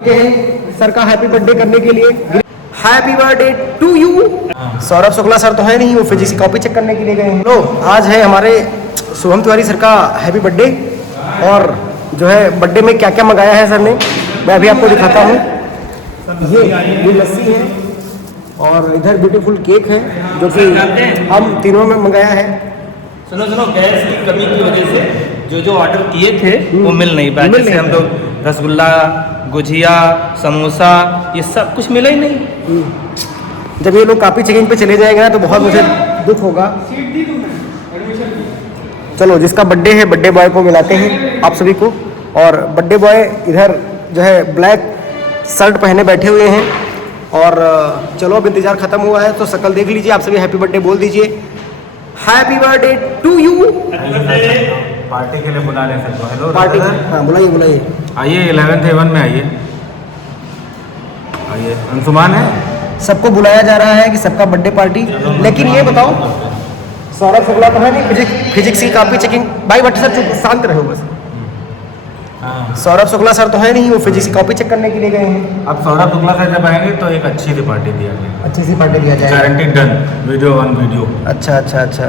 Sir का happy birthday करने के लिए। Happy birthday to you. Saurabh Shukla sir तो है नहीं, वो फिजिक्स की कॉपी चेक करने के लिए गए हैं। तो आज है हमारे शुभम तिवारी सर का हैप्पी बर्थडे, और जो है बर्थडे में क्या क्या मंगाया है सर ने मैं अभी आपको दिखाता हूँ। ये लस्सी है और इधर ब्यूटीफुल केक है जो कि हम तीनों में मंगाया है। सुनो गैस की कमी की वजह से जो ऑर्डर किए थे वो मिल नहीं पाया। जैसे हम लोग रसगुल्ला, गुजिया, समोसा, ये सब कुछ मिला ही नहीं। जब ये लोग कॉपी चेकिंग पे चले जाएंगे ना तो बहुत मुझे दुख होगा। चलो जिसका बर्थडे है बर्थडे बॉय को मिलाते हैं आप सभी को। और बर्थडे बॉय इधर जो है ब्लैक शर्ट पहने बैठे हुए हैं। और चलो अब इंतजार खत्म हुआ है तो शक्ल देख लीजिए, आप सभी हैप्पी बर्थडे बोल दीजिए। Happy birthday to you. Party के लिए बुला रहे हैं सर। हेलो पार्टी, हाँ बुलाइए। आइए 11th हेवन में आइए। अंशुमान है, सबको बुलाया जा रहा है कि सबका बर्थडे पार्टी। लेकिन ये बताओ सौरभ शुक्ला तो है नहीं, फिजिक्स की कॉपी चेकिंग। भाई भट्ट सर चुप शांत रहो बस। सौरभ शुक्ला सर तो है नहीं, वो फिजिक्स की कॉपी चेक करने के लिए गए हैं। अब सौरभ शुक्ला सर जब आएंगे तो एक अच्छी सी पार्टी दिया जाएगी। अच्छी सी पार्टी दिया जाएगा, guarantee done. Video on video. अच्छा।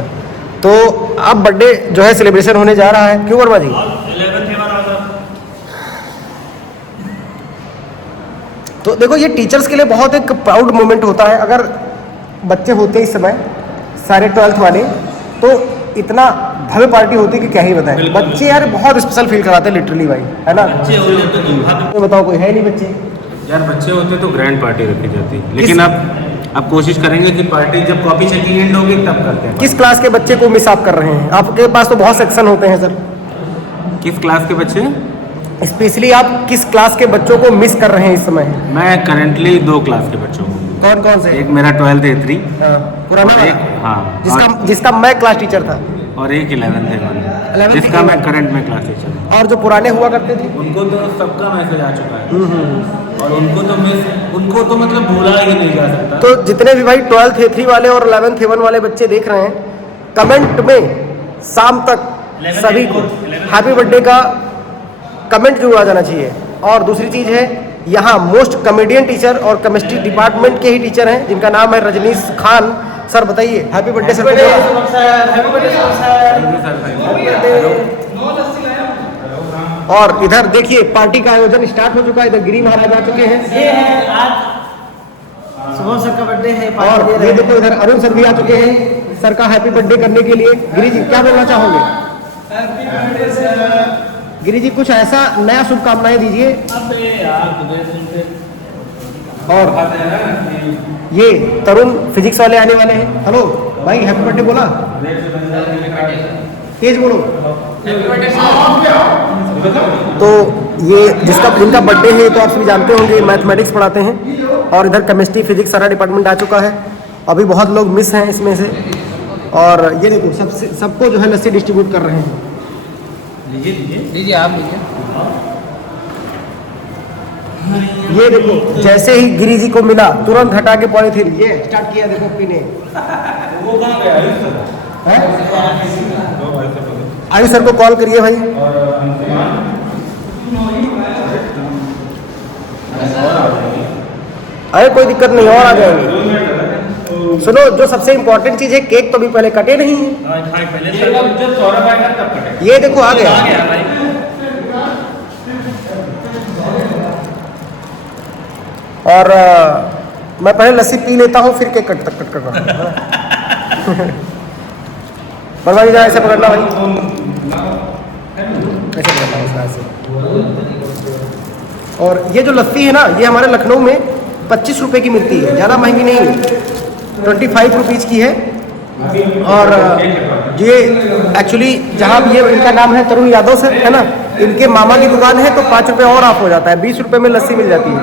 तो अब बर्थडे जो है सेलिब्रेशन होने जा रहा है, क्यों वर्मा जी? तो देखो ये टीचर्स के लिए बहुत एक प्राउड मोमेंट होता है। अगर बच्चे होते इस समय सारे 12th वाले तो इतना भव्य पार्टी होती कि क्या ही बताएं। बच्चे यार बहुत स्पेशल फील कराते हैं लिटरली भाई, है ना? तो बताओ कोई है नहीं बच्चे यार, बच्चे होते तो ग्रैंड पार्टी रखी जाती, लेकिन अब कोशिश करेंगे कि पार्टी जब कॉपी चेकिंग एंड होगी तब करते हैं। किस क्लास के बच्चे को मिस आप कर रहे हैं? आपके पास तो बहुत सेक्शन होते हैं सर। किस क्लास के बच्चे? स्पेशली आप किस क्लास के बच्चों को मिस कर रहे हैं इस समय? मैं करंटली 2 क्लास के बच्चों को। कौन से? एक मेरा 12th A3 पुराना और एक जिसका मैं क्लास टीचर था, और एक 11th हेवन जिसका मैं करंट में क्लास टीचर हूँ। और जो पुराने हुआ करते थे उनको तो सबका मैसेज आ चुका है। और उनको तो मतलब भूला ही नहीं जा सकता। तो जितने भी भाई 12th A3 वाले और 11th हेवन वाले बच्चे देख रहे हैं, कमेंट में शाम तक सभी को हैप्पी बर्थडे का कमेंट जरूर आ जाना चाहिए। और दूसरी चीज़ है, यहाँ मोस्ट कॉमेडियन टीचर और केमिस्ट्री डिपार्टमेंट के ही टीचर हैं जिनका नाम है रजनीश खान सर। बताइए हैप्पी बर्थडे सर। और इधर देखिए पार्टी का आयोजन स्टार्ट हो चुका है। इधर गिरी महाराज आ चुके हैं। ये है आज शुभम सर का बर्थडे है। और ये देखो इधर अरुण सर भी आ चुके हैं सर का हैप्पी बर्थडे करने के लिए। गिरी जी क्या बोलना चाहोगे? गिरी जी कुछ ऐसा नया शुभकामनाएं दीजिए। और ये तरुण फिजिक्स वाले आने वाले हैं। हेलो भाई हैप्पी बर्थडे बोला, तेज बोलो। तो ये जिनका बर्थडे है तो आप सभी जानते होंगे मैथमेटिक्स पढ़ाते हैं। और इधर केमिस्ट्री फिजिक्स सारा डिपार्टमेंट आ चुका है। अभी बहुत लोग मिस हैं इसमें से। और ये देखो सबको जो है लस्सी डिस्ट्रीब्यूट कर रहे हैं। लीजिए आप लीजिए। ये देखो जैसे ही गिरी जी को मिला तुरंत हटा के पॉलीथीन ये स्टार्ट किया। देखो पीने। वो कहाँ गया? आयु सर को कॉल करिए भाई। अरे कोई दिक्कत नहीं, और आ जाएंगे। सुनो जो सबसे इम्पोर्टेंट चीज है, केक तो अभी पहले कटे नहीं है। ये देखो आ गया। और मैं पहले लस्सी पी लेता हूँ फिर केक कट कर बर्मा जी ऐसे पकड़ना भाई, ऐसे पकड़ना ऐसे। और ये जो लस्सी है ना, ये हमारे लखनऊ में 25 रुपये की मिलती है, ज़्यादा महंगी नहीं है, 25 रुपीज़ की है। और ये एक्चुअली जहाँ भी ये इनका नाम है तरुण यादव सर, है ना, इनके मामा की दुकान है तो 5 रुपये और ऑफ हो जाता है। 20 रुपये में लस्सी मिल जाती है।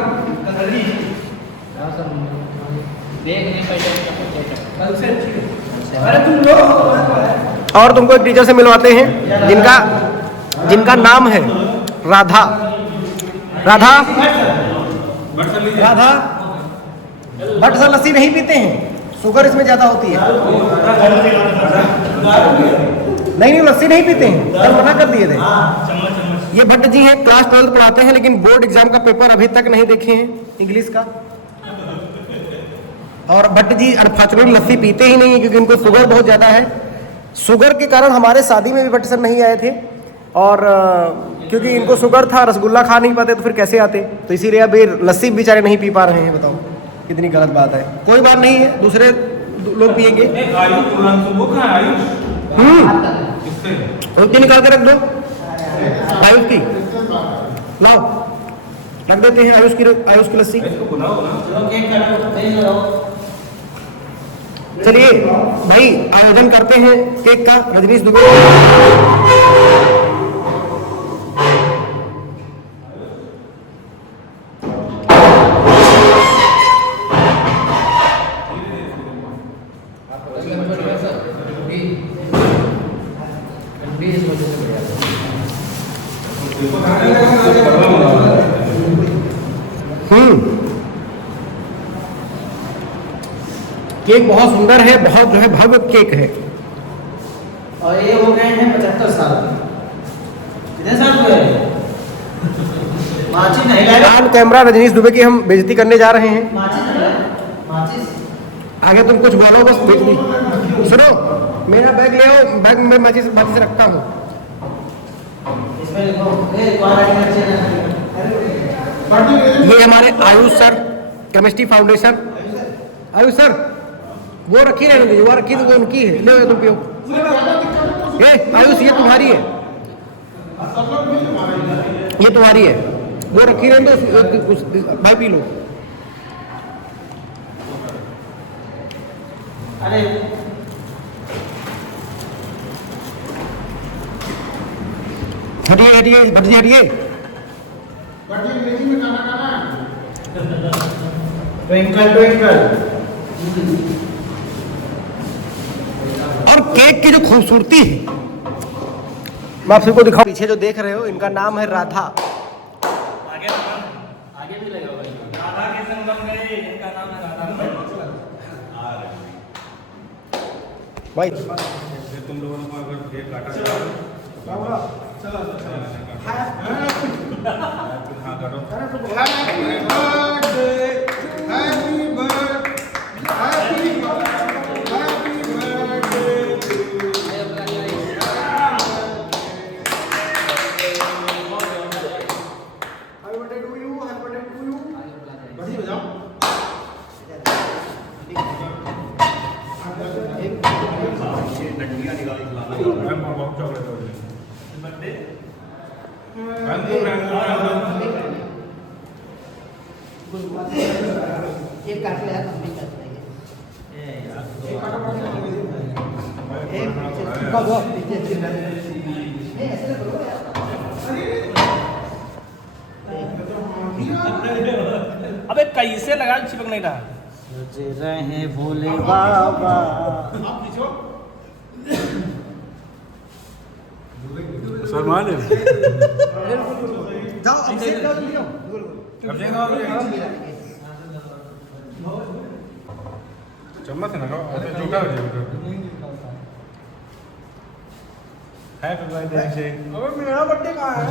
और तुमको एक टीचर से मिलवाते हैं जिनका नाम है राधा। बट सर लस्सी नहीं पीते हैं, शुगर इसमें ज्यादा होती है। नहीं लस्सी नहीं पीते हैं, कल मना कर दिए थे। ये भट्ट जी हैं, क्लास 12 पढ़ाते हैं, लेकिन बोर्ड एग्जाम का पेपर अभी तक नहीं देखे हैं इंग्लिश का। और भट्ट जी अनफॉर्चुनेटली लस्सी पीते ही नहीं है, क्योंकि उनको शुगर बहुत ज़्यादा है। शुगर के कारण हमारे शादी में भी भट्ट सर नहीं आए थे, और क्योंकि इनको शुगर था, रसगुल्ला खा नहीं पाते तो फिर कैसे आते, तो इसीलिए अभी लस्सी बेचारे नहीं पी पा रहे हैं। बताओ कितनी गलत बात है। कोई बात नहीं है, दूसरे लोग पिएंगे। रोटी निकाल के रख दो आयुष की, लाओ रख देते हैं आयुष की लस्सी। चलिए भाई आयोजन करते हैं केक का। रजनीश दुबे केक बहुत सुंदर है, बहुत जो है भव्य केक है। और ये हो गए हैं 75 साल। कितने साल हुए? माचिस नहीं लाए? ऑन कैमरा रजनीश दुबे की हम बेइज्जती करने जा रहे हैं। माचिस नहीं लाए? माचिस? आगे तुम कुछ बोलो बस बेइज्जती। सुनो, मेरा बैग ले आओ, बैग में माचिस रखता हूँ। इसमें लिखो ये हमारे Ayush sir, chemistry foundation. Ayush sir वो रखी रहने दीजिए, वो रखी तो वो उनकी है, ले तुम पियो। ये आयुष ये तुम्हारी है, ये तुम्हारी है, वो रखी रहने दो, कुछ भाई पी लो। अरे हटिए हटिए भट्ट जी हटिए। Twinkle twinkle. और केक की जो खूबसूरती है मैं आप सबको दिखाऊं। पीछे जो देख रहे हो इनका नाम है राधा। आगे भी लगा हुआ है। राधा के संगम गए, इनका नाम है राधा। भाई तुम लोगों को अगर केक काटा हाँ काटो। ये काट लिया तो नहीं काट लेंगे। अबे कैसे लगा चिपक नहीं रहा। रहे भोले बाबा। सलमान जाओ अभिषेक जाओ जल्दी जाओ। चम्मच है ना छोटा हो जाएगा। हैप्पी बर्थडे अभिषेक। अबे मेरा बर्थडे कहाँ है?